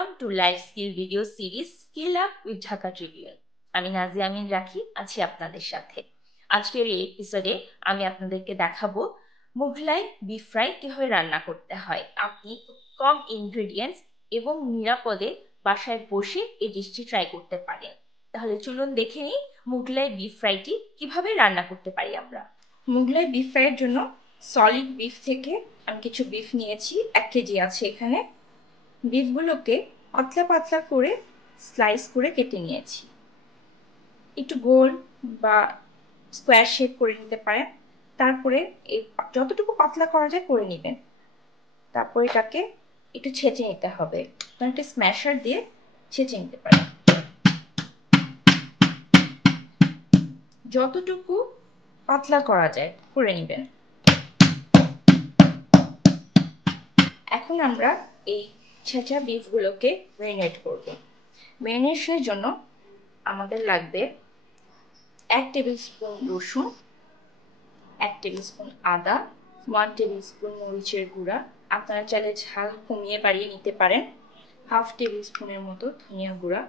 Welcome to Life Skill Video Series Skill Up with Dhaka Tribune. আমি নাজিয়া আমিন রাখি আছি আপনাদের সাথে। আজকের এই এপিসোডে আমি আপনাদেরকে দেখাবো মুঘলাই বিফ ফ্রাই কিভাবে রান্না করতে হয়। আপনি কম ইনগ্রেডিয়েন্টস এবং নিরাপদে বাসায় বসে এই ডিশটি ট্রাই করতে পারেন। তাহলে চলুন দেখে নিই মুঘলাই বিফ ফ্রাইটি কিভাবে রান্না করতে পারি আমরা। মুঘলাই বিফ ফ্রাইয়ের জন্য সলিড বিফ থেকে আমি কিছু বিফ নিয়েছি, 1 কেজি আছে এখানে। বিফগুলোকে পাতলা পাতলা করে স্লাইস করে কেটে নিয়েছি। একটু গোল বা স্কোয়ার শেপ করে নিতে পারেন। তারপরে যতটুকু পাতলা করা যায় করে নেবেন। তারপর এটাকে একটু ছেঁচে নিতে হবে, একটা স্ম্যাশার দিয়ে ছেঁচে নিতে পারেন। যতটুকু পাতলা করা যায় করে নেবেন। এখন আমরা এই ছেঁচা বিফগুলোকে ম্যারিনেট করব। ম্যারিনেশনের জন্য আমাদের লাগবে 1 টেবিল স্পুন রসুন, 1 টেবিল স্পুন আদা, 1 টেবিল স্পুন মরিচের গুঁড়া। আপনারা চাইলে ঝাল কমিয়ে বাড়িয়ে নিতে পারেন। 1/2 টেবিল স্পুনের মতো ধনিয়া গুঁড়া,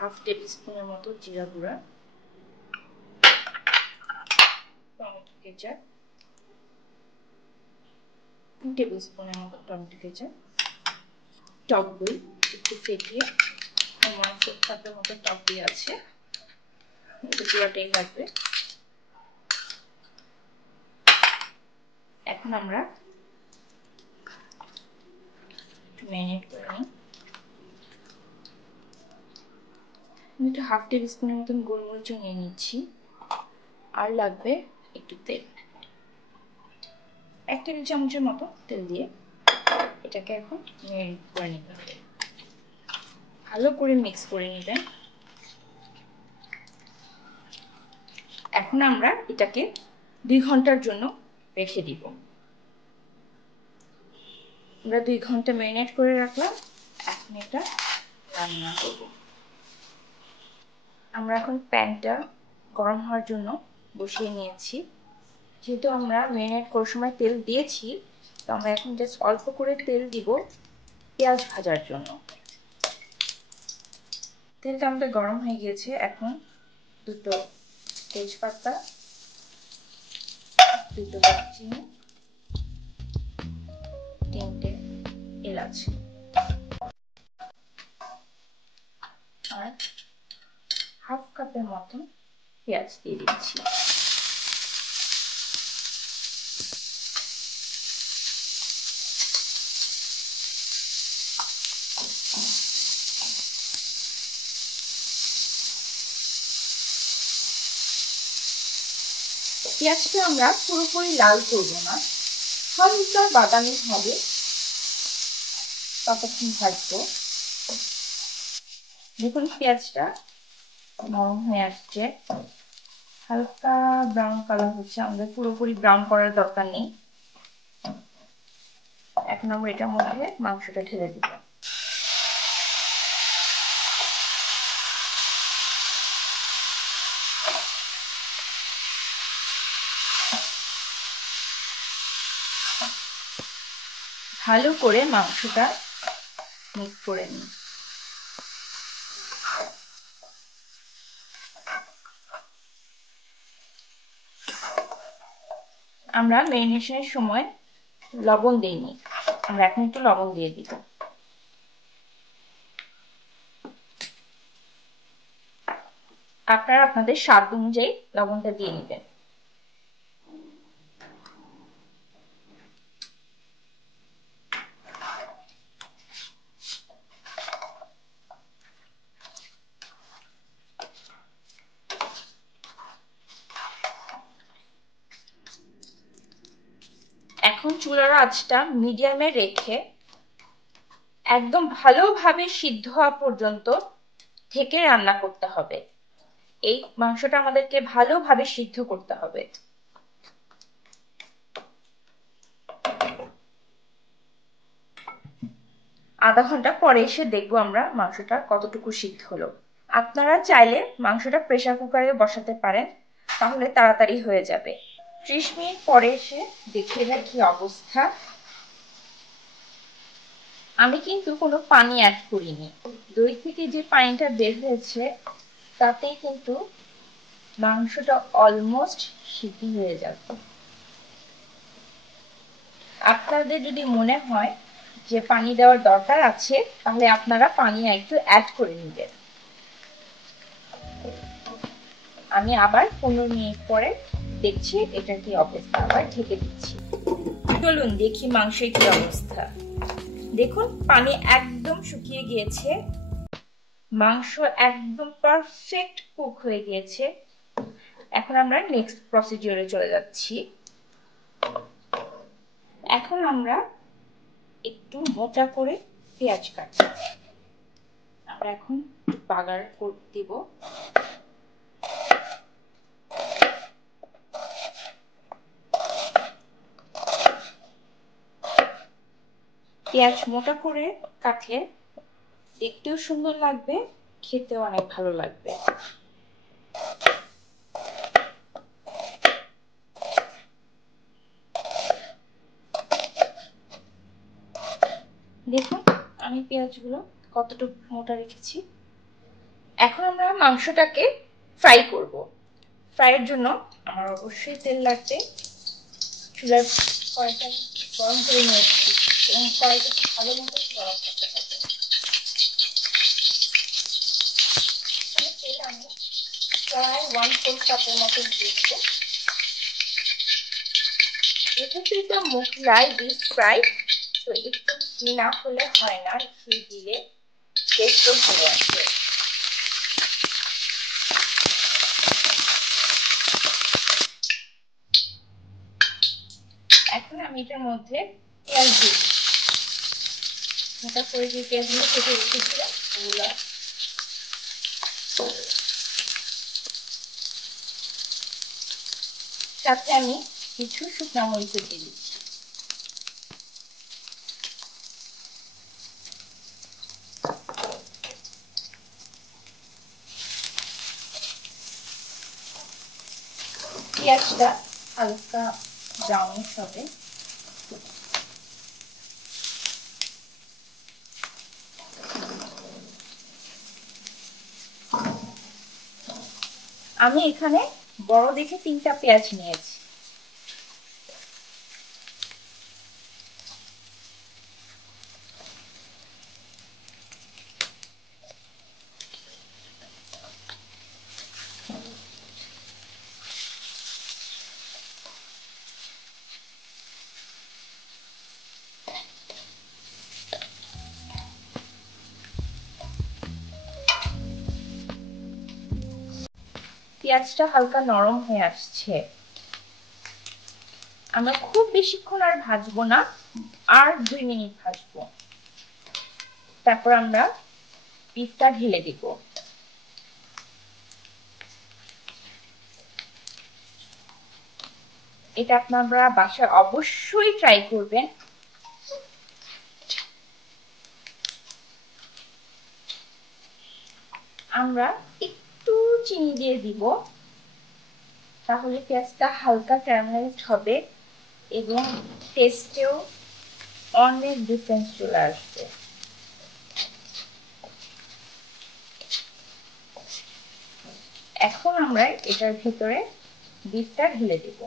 1/2 টেবিল স্পুনের মতো জিরা গুঁড়া, টমেটো কেচাপ, 2 টেবিল স্পুনের মতো টমেটো কেচাপ, টক দই একটু ফেটিয়ে, আমার 1 কাপের মতো টক দই আছে, এটা পুরোটাই লাগবে। এখন আমরা ম্যারিনেট করে নিই। আমি একটু 1/2 টেবিল স্পুনের মতন গোলমরিচও নিয়ে নিচ্ছি। আর লাগবে একটু তেল, 1 টেবিল চামচের মতো তেল দিয়ে এটাকে এখন ম্যারিনেট করে নিতে হবে। ভালো করে মিক্স করে নেবেন। এখন আমরা এটাকে 2 ঘন্টার জন্য রেখে দিব। আমরা 2 ঘন্টা ম্যারিনেট করে রাখলাম। এখন এটা রান্না করব। আমরা এখন প্যানটা গরম হওয়ার জন্য বসিয়ে নিয়েছি। যেহেতু আমরা ম্যারিনেট করার সময় তেল দিয়েছি, তো আমরা এখন জাস্ট অল্প করে তেল দিব পেঁয়াজ ভাজার জন্য। তেলটা আমাদের গরম হয়ে গিয়েছে। এখন 2 তেজপাতা, 2 দারচিনি, 3টে এলাচ আর 1/2 কাপের মতো পেঁয়াজ দিয়ে দিচ্ছি। পেঁয়াজটা আমরা পুরোপুরি লাল করব না, হালকা বাদামি হবে ততক্ষণ ভাজবো। দেখুন পেঁয়াজটা নরম হয়ে আসছে, হালকা ব্রাউন কালার হচ্ছে। আমাদের পুরোপুরি ব্রাউন করার দরকার নেই। এখন আমরা এটার মধ্যে মাংসটা ঢেলে দিব। ভালো করে মাংসটা মিক্স করে নিই। আমরা ম্যারিনেশনের সময় লবণ দিইনি, আমরা এখন একটু লবণ দিয়ে দিব। আপনারা আপনাদের স্বাদ অনুযায়ী লবণটা দিয়ে নেবেন। এখন চুলার আঁচটা মিডিয়ামে রেখে একদম ভালোভাবে সিদ্ধ হওয়া পর্যন্ত ঢেকে রান্না করতে হবে। এই মাংসটা আমাদেরকে ভালোভাবে সিদ্ধ করতে হবে। আধা ঘন্টা পরে এসে দেখবো আমরা মাংসটা কতটুকু সিদ্ধ হলো। আপনারা চাইলে মাংসটা প্রেসার কুকারে বসাতে পারেন, তাহলে তাড়াতাড়ি হয়ে যাবে। 30 মিনিট পরে এসে দেখি এটা কি অবস্থা। আমি কিন্তু কোনো পানি অ্যাড করিনি। দই থেকে যে পানিটা বের হয়েছে তাতেই কিন্তু মাংসটা অলমোস্ট সিদ্ধ হয়ে যাবে। আপনাদের যদি মনে হয় যে পানি দেওয়ার দরকার আছে তাহলে আপনারা পানি একটু অ্যাড করে নেবেন। আমি আবার 15 মিনিট পরে দেখছি এটার কি অবস্থা, আবার ঢেকে দিচ্ছি। চলুন দেখি মাংসের কি অবস্থা। দেখুন পানি একদম শুকিয়ে গিয়েছে, মাংস একদম পারফেক্ট কুক হয়ে গিয়েছে। এখন আমরা নেক্সট প্রসিডিউরে চলে যাচ্ছি। এখন আমরা একটু মোটা করে পেঁয়াজ কাটবো। আমরা এখন বাগার করে দিব। পেঁয়াজ মোটা করে কাটলে দেখতেও সুন্দর লাগবে, খেতেও অনেক ভালো লাগবে। দেখুন আমি পেঁয়াজগুলো কতটুকু মোটা রেখেছি। এখন আমরা মাংসটাকে ফ্রাই করব। ফ্রাইয়ের জন্য আমার অবশ্যই তেল লাগবে। চুলার কড়াইটা গরম করে নিয়েছি এবং কড়াইটা ভালো মতো গরম করতে হবে। তেল আমি প্রায় 1/4 কাপের মতো দিয়েছি। যেহেতু এটা মোগলাই ডিপ ফ্রাই, তো একটু ঘি না হলে হয় না, ঘি দিলে টেস্টও ভালো আসবে। এখন আমি এটার মধ্যে পেঁয়াজ দিই। মোটা করে যে পেঁয়াজগুলো কেটে রেখেছিলাম ওগুলো, সাথে আমি কিছু শুকনো মরিচ দিয়ে দিচ্ছি। পেঁয়াজটা হালকা ব্রাউনিশ হবে। আমি এখানে বড় দেখে 3টা পেঁয়াজ নিয়েছি। পেঁয়াজটা হালকা নরম হয়ে আসছে। আমরা খুব বেশিক্ষণ আর ভাজবো না, আর 2 মিনিট ভাজবো। তারপর আমরা পিসটা ঢেলে দিব। এটা আপনারা বাসায় অবশ্যই ট্রাই করবেন। আমরা একটু চিনি দিয়ে দিব, তাহলে পেঁয়াজটা হালকা ক্যারামেলাইজড হবে এবং টেস্টেও অনেক ডিফারেন্স চলে আসবে। এখন আমরা এটার ভিতরে বিফটা ঢেলে দিব।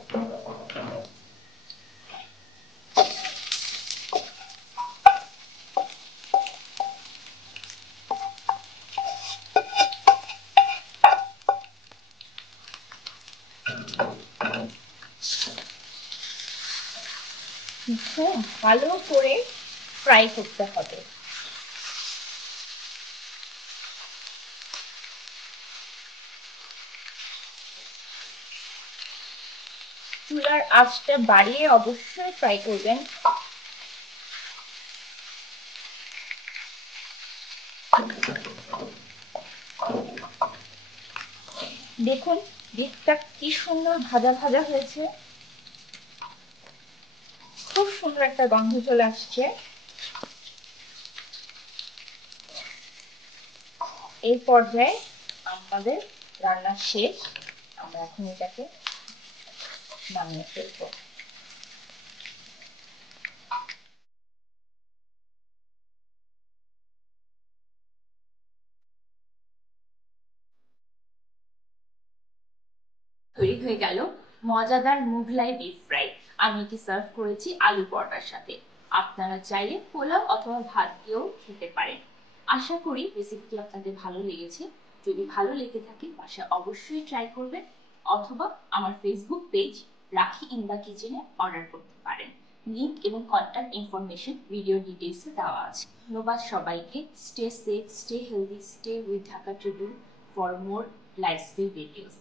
ভালো করে ফ্রাই করতে হবে। চুলার আঁচটা বাড়িয়ে অবশ্যই ফ্রাই করবেন। দেখুন বিফটা কি সুন্দর ভাজা ভাজা হয়েছে, খুব সুন্দর একটা গন্ধ চলে আসছে। এই পর্যায়ে আমাদের রান্না শেষ। আমরা এখন এটাকে নামিয়ে ফেলবো। তৈরি হয়ে গেল মজাদার মুঘলাই বিফ ফ্রাই। আমি এটি সার্ভ করেছি আলু পরোটার সাথে। আপনারা চাইলে পোলাও অথবা ভাত দিয়েও খেতে পারেন। আশা করি রেসিপিটি আপনাদের ভালো লেগেছে। যদি ভালো লেগে থাকে বাসায় অবশ্যই ট্রাই করবেন, অথবা আমার ফেসবুক পেজ রাখি ইন দ্য কিচেনে অর্ডার করতে পারেন। লিংক এবং কন্ট্যাক্ট ইনফরমেশন ভিডিও ডিটেলসে দেওয়া আছে। ধন্যবাদ সবাইকে। Stay safe, stay healthy, stay with Dhaka Tribune for more lifestyle videos.